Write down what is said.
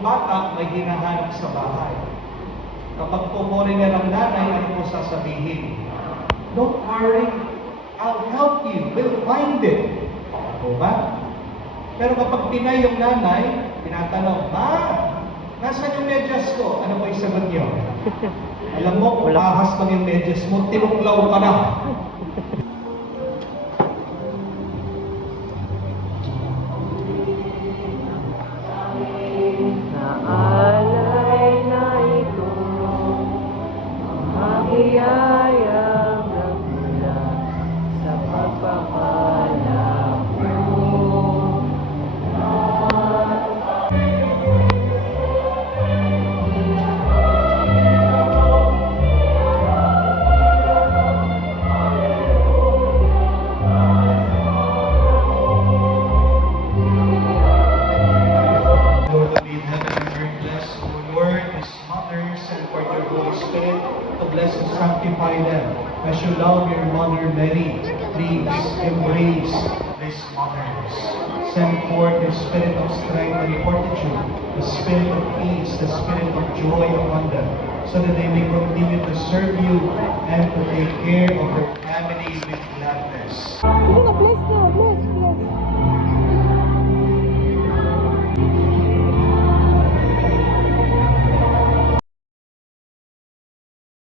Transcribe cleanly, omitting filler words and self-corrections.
yung bata may hinahanap sa bahay. Kapag po foreigner ang nanay, ano po sasabihin? Don't worry, I'll help you. We'll find it. O ba? Pero kapag Pinay yung nanay, tinatanong, Ma, nasaan yung medyas ko? Ano po yung sagot niyo? Alam mo, kung ahas lang yung medyas mo, tinuklaw ka na. Naalay na ito, mahihayang nagmula sa pagpapalak mo. Lord, who made heaven and earth, bless, O Lord, His mother, send forth your Holy Spirit to bless and sanctify them. As you love your mother Mary, please embrace these mothers. Send forth your spirit of strength and fortitude, the spirit of peace, the spirit of joy upon them, so that they may continue to serve you and to take care of their family with gladness. Sige na, bless niya, bless.